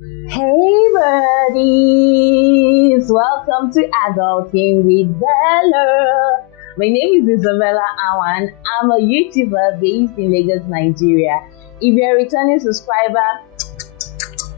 Hey buddies, welcome to Adulting with Bella. My name is Isabella Awan. I'm a YouTuber based in Lagos, Nigeria. If you're a returning subscriber,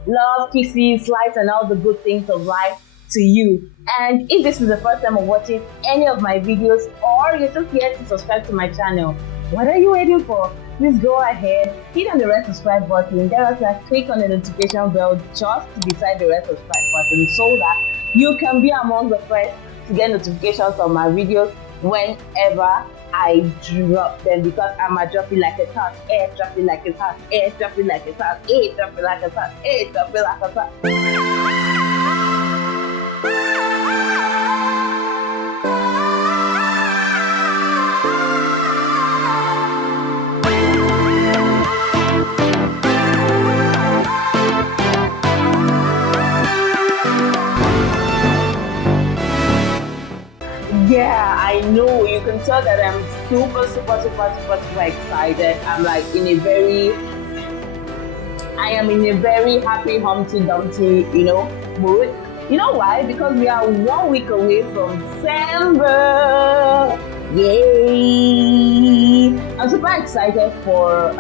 love, kisses, likes, and all the good things of life to you. And if this is the first time of watching any of my videos or you're just here to subscribe to my channel, what are you waiting for? Please go ahead, hit on the red subscribe button, thereafter click on the notification bell just beside the red subscribe button so that you can be among the first to get notifications of my videos whenever I drop them, because I'm a drop it like a thought, drop it like a thought, drop it like a thought, drop it like a thought, drop it like a thought. Yeah, I know. You can tell that I'm super excited. I am in a very happy Humpty Dumpty, mood. You know why? Because we are 1 week away from December. Yay! I'm super excited for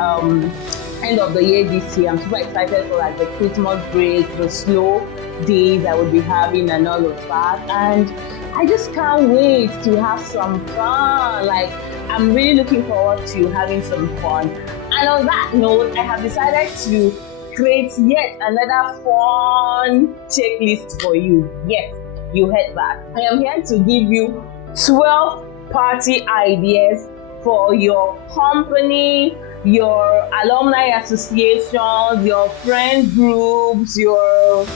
end of the year this year. I'm super excited for the Christmas break, the slow days I will be having and all of that. And I just can't wait to have some fun. I'm really looking forward to having some fun. And on that note, I have decided to create yet another fun checklist for you. Yes, you heard that. I am here to give you 12 party ideas for your company, your alumni associations, your friend groups, your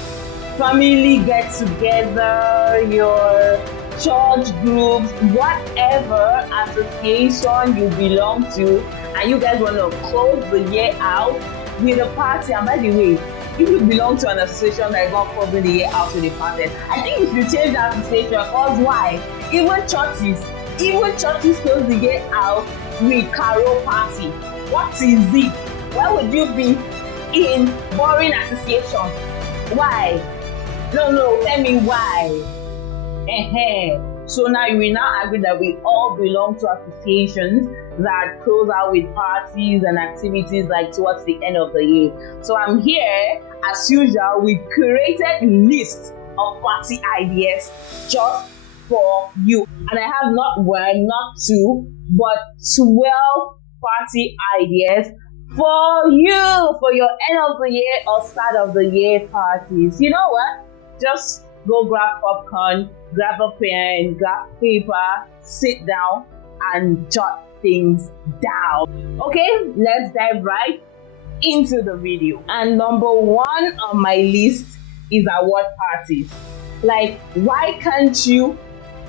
family get together, your church groups, whatever association you belong to, and you guys want to close the year out with a party. And by the way, if you belong to an association that is not closing the year out with a party, I think you should change that association. Because why? Even churches close the year out with carol party. What is it? Why would you be in boring association? Why? No, tell me why. So now you will now agree that we all belong to associations that close out with parties and activities towards the end of the year. So I'm here, as usual, with curated list of party ideas just for you. And I have not one, not two, but 12 party ideas for you, for your end of the year or start of the year parties. You know what? Just go grab popcorn, grab a pen, grab paper, sit down and jot things down. Okay, let's dive right into the video. And number one on my list is award parties. Why can't you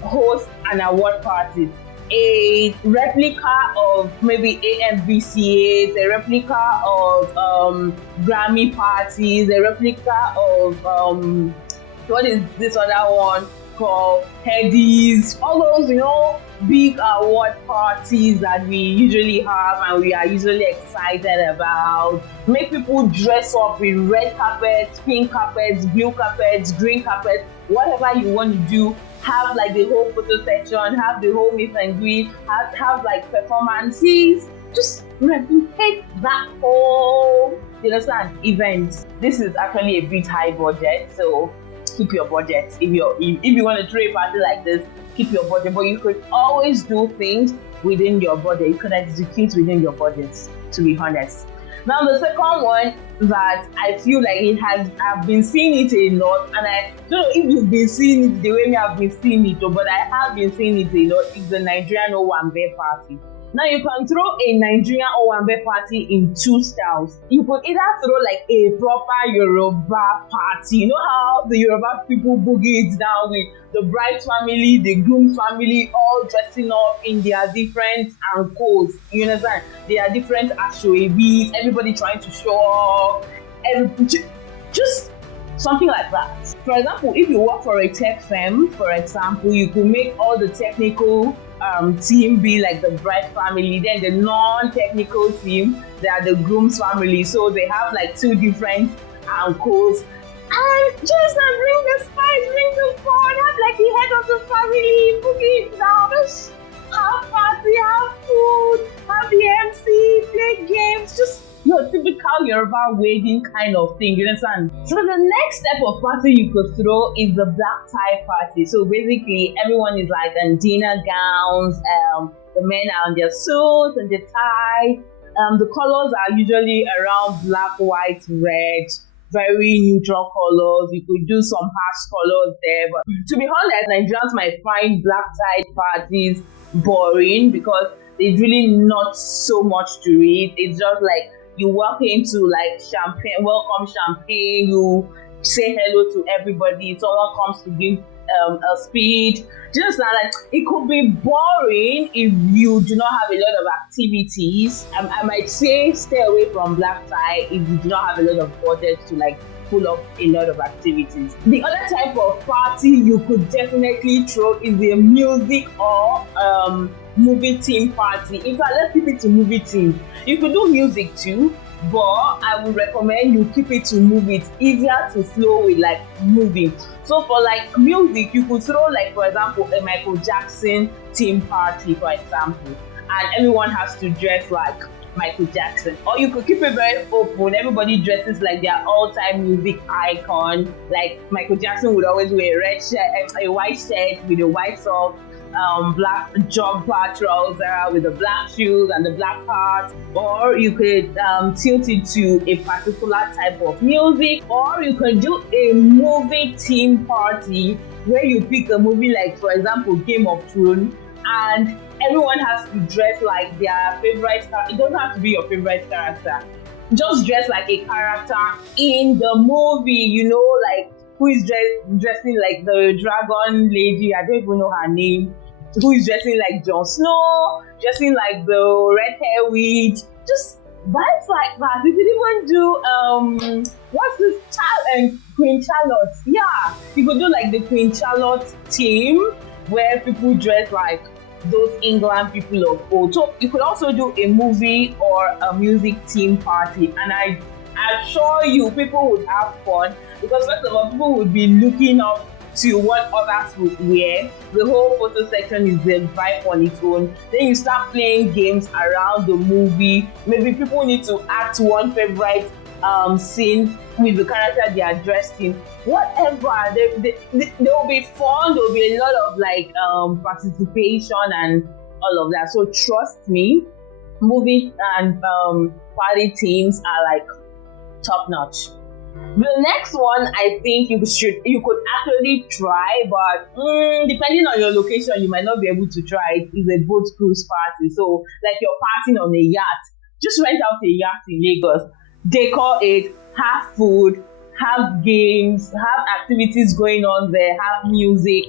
host an award party? A replica of maybe AMVCAs, a replica of Grammy parties, a replica of what is this other one called? Headies, all those, big award parties that we usually have and we are usually excited about. Make people dress up with red carpets, pink carpets, blue carpets, green carpets, whatever you want to do. Have the whole photo section, have the whole meet and greet, have performances. Just replicate that whole, event. This is actually a bit high budget, so keep your budget. If you want to throw a party like this, keep your budget. But you could always do things within your budget. You could execute within your budget, to be honest. Now the second one that I feel I've been seeing it a lot, and I don't know if you've been seeing it the way I've been seeing it, but I have been seeing it a lot, is the Nigerian Owambe party. Now you can throw a Nigerian Owambe party in two styles. You could either throw a proper Yoruba party. You know how the Yoruba people boogie it down with the bride's family, the groom's family, all dressing up in their different codes. You understand? They are different ashwebis, everybody trying to show off. Just something like that. For example, if you work for a tech firm, for example, you could make all the technical team be the bride family, then the non-technical team, they are the groom's family. So they have two different codes And just bring the spice, bring the fun, have like the head of the family, cooking it down, just have party, have food, have the MC, play games, just your typical Yoruba wedding kind of thing, you understand? So the next step of party you could throw is the black tie party. So basically everyone is like in dinner gowns, the men are in their suits and their tie. The colors are usually around black, white, red, very neutral colors. You could do some harsh colors there, but to be honest, Nigerians might find black tie parties boring because there's really not so much to it. It's just like you walk into like champagne, welcome champagne, you say hello to everybody, someone comes to give a speech. Just like it could be boring if you do not have a lot of activities. I might say stay away from black tie if you do not have a lot of budget to like pull up a lot of activities. The other type of party you could definitely throw is a music or movie theme party. In fact, let's keep it to movie theme. You could do music too, but I would recommend you keep it to movie. It's easier to flow with like movie. So for like music, you could throw like, for example, a Michael Jackson theme party, for example, and everyone has to dress like Michael Jackson. Or you could keep it very open. Everybody dresses like their all-time music icon. Like Michael Jackson would always wear a red shirt, a white shirt with a white sock, black jumper trouser with the black shoes and the black part. Or you could tilt it to a particular type of music. Or you can do a movie theme party where you pick a movie like, for example, Game of Thrones, and everyone has to dress like their favorite character. It doesn't have to be your favorite character. Just dress like a character in the movie, you know, like who is dressing like the dragon lady, I don't even know her name, who is dressing like Jon Snow, dressing like the red hair witch, just vibes like that. You could even do, what's this, Queen Charlotte. Yeah, you could do like the Queen Charlotte theme where people dress like those England people of old. So you could also do a movie or a music theme party, and I assure you people would have fun because first of all, people would be looking up to what others would wear. The whole photo section is the vibe on its own. Then you start playing games around the movie. Maybe people need to act one favorite scene with the character they are dressed in. Whatever, they will be fun. There will be a lot of like participation and all of that. So trust me, movie and party teams are like top notch. The next one, I think you could actually try, but depending on your location, you might not be able to try it. Is a boat cruise party. So like you're partying on a yacht, just rent out a yacht in Lagos, decor it, have food, have games, have activities going on there, have music,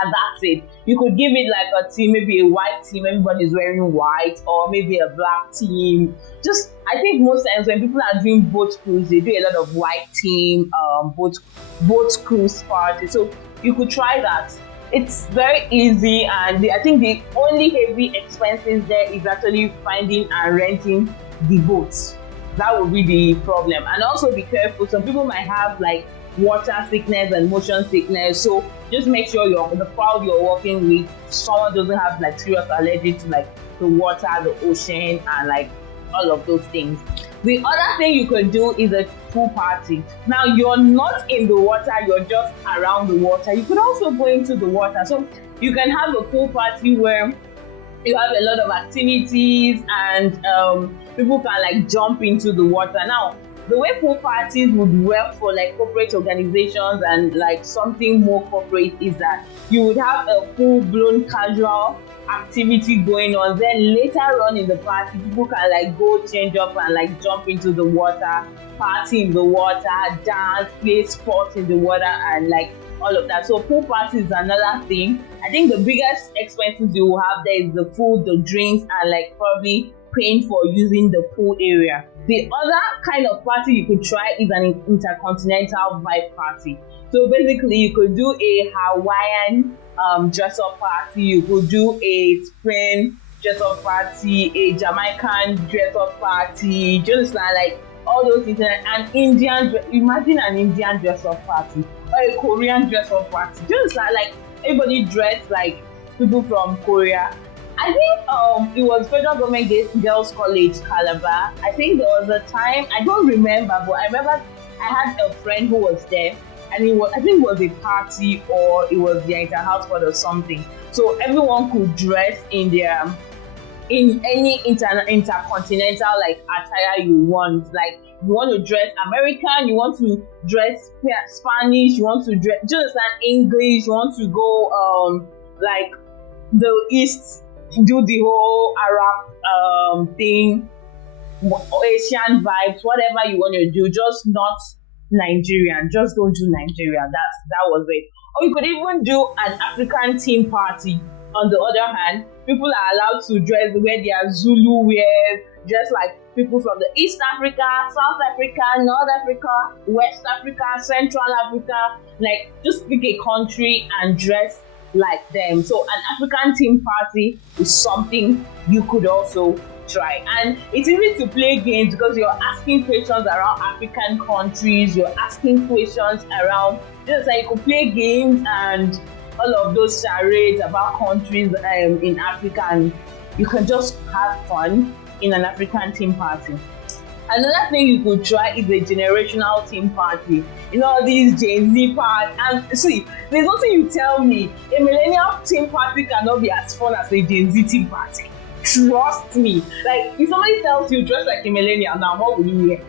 and that's it. You could give it like a team, maybe a white team, everybody's wearing white, or maybe a black team. Just, I think most times when people are doing boat cruise, they do a lot of white team, boat cruise party. So you could try that. It's very easy, and I think the only heavy expenses there is actually finding and renting the boats. That would be the problem. And also be careful. Some people might have like water sickness and motion sickness. So just make sure the crowd you're working with, someone doesn't have like serious allergy to like the water, the ocean, and like all of those things. The other thing you could do is a pool party. Now you're not in the water, you're just around the water. You could also go into the water. So you can have a pool party where you have a lot of activities and people can like jump into the water. Now, the way pool parties would work for like corporate organizations and like something more corporate is that you would have a full-blown casual activity going on. Then later on in the party, people can like go change up and like jump into the water, party in the water, dance, play sports in the water, and like all of that. So pool party is another thing. I think the biggest expenses you will have there is the food, the drinks, and like probably paying for using the pool area. The other kind of party you could try is an intercontinental vibe party. So basically you could do a Hawaiian dress-up party, you could do a Spain dress-up party, a Jamaican dress-up party, just like all those things, an Indian, imagine an Indian dress up party or a Korean dress up party. Just like everybody dressed like people from Korea. I think it was Federal Government Girls College, Calabar. I think there was a time, I don't remember, but I remember I had a friend who was there, and I think it was a party or it was their inter-house sport or something. So everyone could dress in any intercontinental like attire you want. Like you want to dress American, you want to dress Spanish, you want to dress just an English, you want to go like the East, do the whole Arab thing, Asian vibes, whatever you want to do, just not Nigerian. Just don't do Nigeria. That was it. Or you could even do an African theme party. On the other hand, people are allowed to wear their Zulu wear, just like people from the East Africa, South Africa, North Africa, West Africa, Central Africa. Like, just pick a country and dress like them. So an African theme party is something you could also try. And it's easy to play games because you're asking questions around African countries, you're asking questions around, just like you could play games and all of those charades about countries in Africa, and you can just have fun in an African theme party. Another thing you could try is a generational theme party. You know, these Gen Z parties. And see, there's nothing you tell me a millennial theme party cannot be as fun as a Gen Z theme party. Trust me. Like, if somebody tells you dress like a millennial now, what will you wear?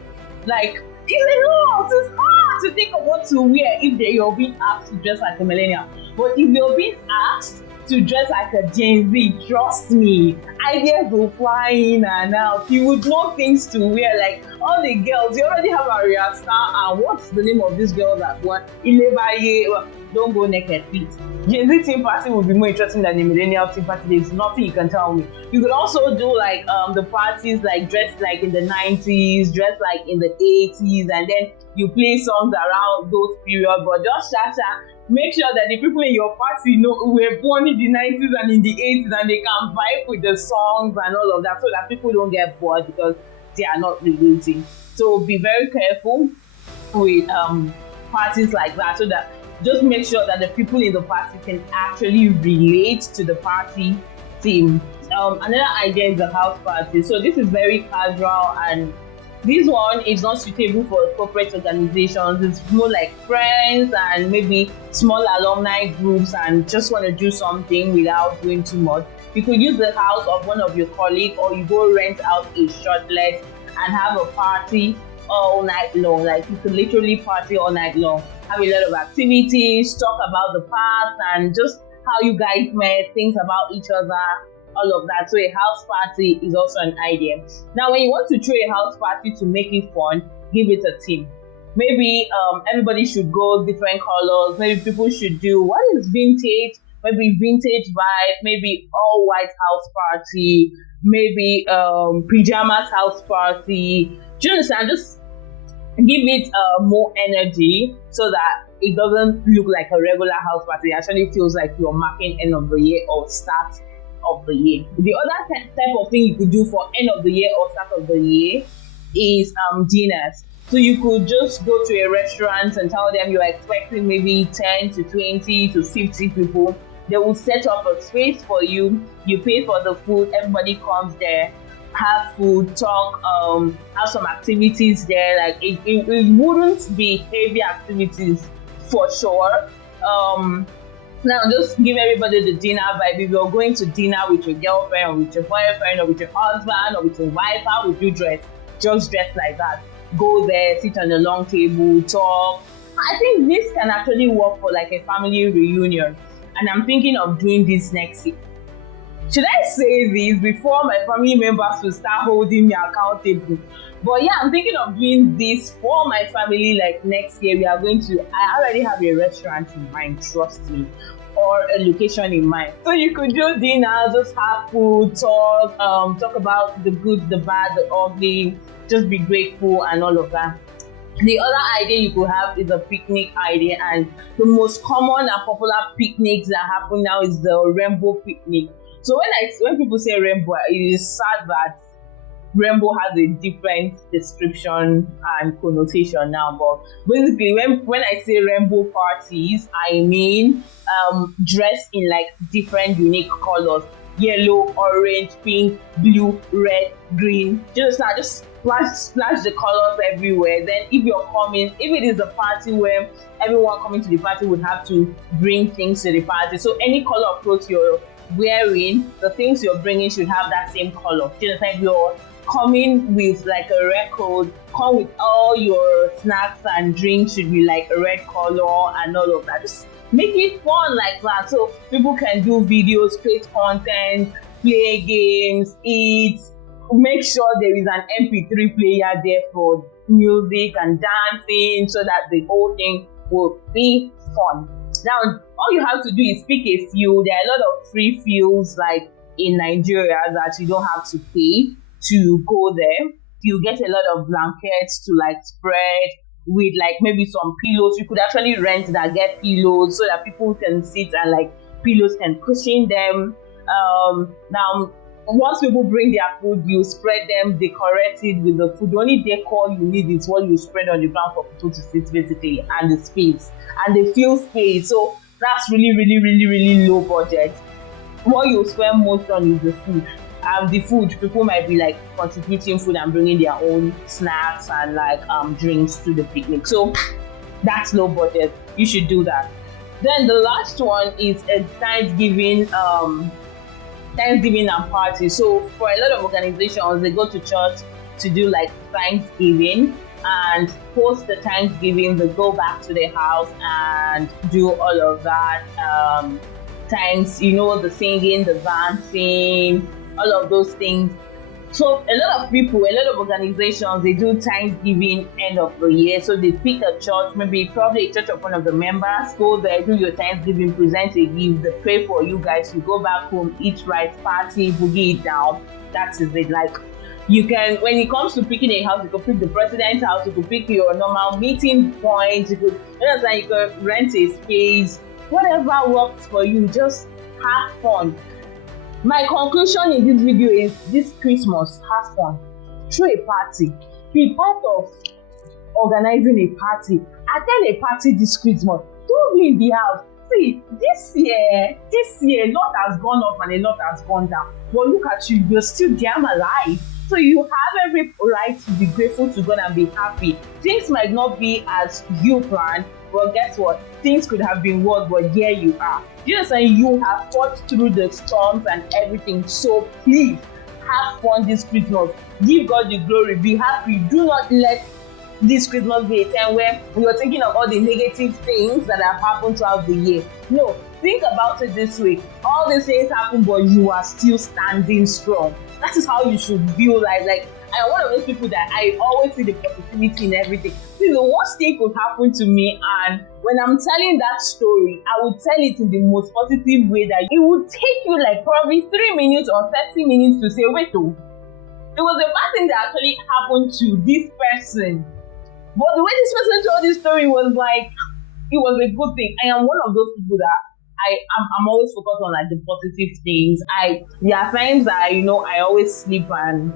Like, it's hard to think of what to wear if you're being asked to dress like a millennial. But if you're being asked to dress like a Gen Z, trust me, ideas will fly in and out. You would know things to wear. Like all the girls, you already have Arya Star, and what's the name of this girl that won? Ilebaye. Don't go naked, please. Gen Z team party would be more interesting than the millennial team party. There's nothing you can tell me. You could also do like the parties like dressed like in the 90s, dressed like in the 80s, and then you play songs around those periods. But just make sure that the people in your party were born in the 90s and in the 80s, and they can vibe with the songs and all of that, so that people don't get bored because they are not relating. So be very careful with parties like that, so that just make sure that the people in the party can actually relate to the party theme. Another idea is the house party. So this is very casual, and this one is not suitable for corporate organizations. It's more like friends and maybe small alumni groups, and just want to do something without doing too much. You could use the house of one of your colleagues, or you go rent out a shortlet and have a party all night long. Like you could literally party all night long, have a lot of activities, talk about the past and just how you guys met, things about each other, all of that. So a house party is also an idea. Now, when you want to throw a house party to make it fun, give it a theme. Maybe everybody should go different colors. Maybe people should do what is vintage, maybe vintage vibe, maybe all white house party, maybe pajamas house party. Do you understand? Just give it more energy so that it doesn't look like a regular house party. It actually feels like you're marking end of the year or start of the year. The other type of thing you could do for end of the year or start of the year is dinners. So you could just go to a restaurant and tell them you're expecting maybe 10 to 20 to 50 people. They will set up a space for you. You pay for the food. Everybody comes there, have food, talk, have some activities there. Like it wouldn't be heavy activities for sure. Now just give everybody the dinner vibe. If you're going to dinner with your girlfriend or with your boyfriend or with your husband or with your wife, how would you dress? Just dress like that. Go there, sit on a long table, talk. I think this can actually work for like a family reunion, and I'm thinking of doing this next year. Should I say this before my family members will start holding me accountable? But yeah, I'm thinking of doing this for my family like next year. I already have a restaurant in mind, trust me, or a location in mind. So you could do dinner, just have food, talk about the good, the bad, the ugly, just be grateful and all of that. The other idea you could have is a picnic idea, and the most common and popular picnics that happen now is the rainbow picnic. So when people say rainbow, it is sad that rainbow has a different description and connotation now. But basically, when I say rainbow parties, I mean dress in like different unique colors: yellow, orange, pink, blue, red, green. Just splash the colors everywhere. Then if it is a party where everyone coming to the party would have to bring things to the party, so any color of clothes you're wearing, the things you're bringing should have that same color. Just like you're coming with like a red coat, come with all your snacks and drinks should be like a red color and all of that. Just make it fun like that, so people can do videos, create content, play games, eat. Make sure there is an MP3 player there for music and dancing, so that the whole thing will be fun. Now, all you have to do is pick a few. There are a lot of free fields like in Nigeria that you don't have to pay to go there. You get a lot of blankets to like spread with like maybe some pillows. You could actually rent that, get pillows so that people can sit and like pillows can cushion them. Now, once people bring their food, you spread them, decorate it with the food. The only decor you need is what you spread on the ground for people to sit basically, and the space, and they feel space. So that's really, really, really, really low budget. What you spend most on is the food. The food, people might be like contributing food and bringing their own snacks and like drinks to the picnic. So that's low budget. You should do that. Then the last one is a Thanksgiving and party. So for a lot of organizations, they go to church to do like Thanksgiving, and post the Thanksgiving, they go back to their house and do all of that. Thanks, the singing, the dancing, all of those things. So a lot of people, a lot of organizations, they do Thanksgiving end of the year. So they pick a church, probably a church of one of the members, go there, do your Thanksgiving, present a gift, they pray for you guys, you go back home, eat rice, party, boogie it down. That is it. Like, you can, when it comes to picking a house, you could pick the president's house, you could pick your normal meeting point, you could rent a space, whatever works for you, just have fun. My conclusion in this video is this Christmas, have fun. Throw a party. Be part of organizing a party. Attend a party this Christmas. Don't be in the house. See, this year, a lot has gone up and a lot has gone down. But look at you, you're still damn alive. So you have every right to be grateful to God and be happy. Things might not be as you planned, but guess what? Things could have been worse, but here you are. You understand? You have fought through the storms and everything. So please have fun this Christmas. Give God the glory. Be happy. Do not let this Christmas be a time where you're thinking of all the negative things that have happened throughout the year. No, think about it this way. All these things happen, but you are still standing strong. That is how you should view life. Like, I'm one of those people that I always see the positivity in everything. See, the worst thing could happen to me, and when I'm telling that story, I would tell it in the most positive way that it would take you like probably 3 minutes or 30 minutes to say, wait, oh, it was a bad thing that actually happened to this person. But the way this person told this story was like, it was a good thing. I am one of those people that I'm always focused on like the positive things. There are times that I always sleep and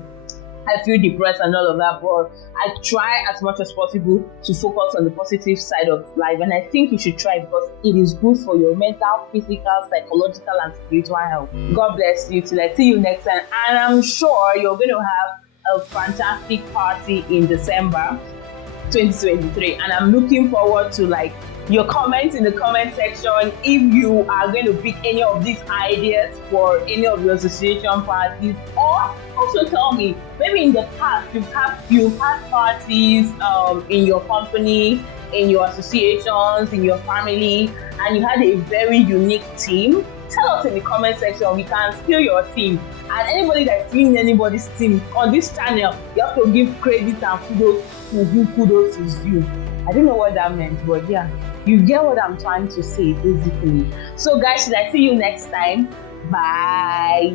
I feel depressed and all of that, but I try as much as possible to focus on the positive side of life, and I think you should try because it is good for your mental, physical, psychological, and spiritual health. God bless you till I see you next time, and I'm sure you're going to have a fantastic party in December 2023, and I'm looking forward to like your comments in the comment section if you are going to pick any of these ideas for any of your association parties, or also tell me maybe in the past you've had parties in your company, in your associations, in your family, and you had a very unique theme. Tell us in the comment section. We can steal your team, and anybody that's stealing anybody's team on this channel, you have to give credit and kudos to who kudos is due. I don't know what that meant, but yeah, you get what I'm trying to say basically. So guys, should I see you next time? Bye.